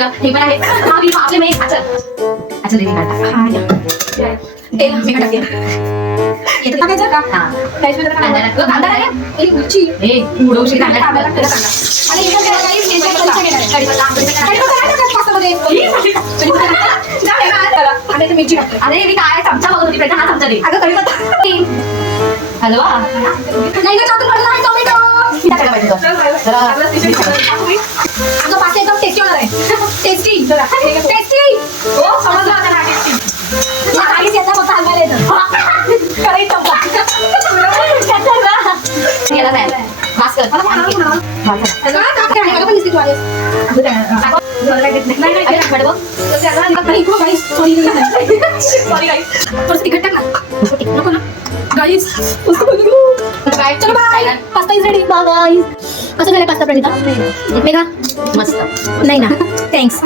बघा हे पण आहे. हा मी आपले मी अच्छा अच्छा दीदी काढा. तेल मी काढते. येतं टाकायचं का? हा. त्याच्यामध्ये कांदा आहे. एक मिरची. हे उडवशी कांदा टाकायला. आणि इकडे काय काही स्पेशल कढीपत्ता घेणार आहे. कढीपत्ता नाही टाकायचं पास्तामध्ये. आणि ते मिरची टाकते. अरे मी काय चमचा बघत होती पहिला. हा चमचा दे. अगं कढीपत्ता. हॅलो नाही ना चालू पडला आहे टोमॅटो. टाकायला पाहिजे जरा. अगं पास्ता एकदम टेस्टी होणार आहे. टेस्टी जरा टेस्टी. हो समजलं आता ना टेस्टी. या काहीच येतं फक्त हलवायला येतं. कढई चमचा. गेला नाही मास्क कर. मला काय पण दिसते तू आलीस. तिखट टाक ना. नको ना गाईस. चलो bye. Pasta is ready. Bye. कसं झालं पास्ता प्रणिता? मेगा मस्त. नाही ना थँक्स.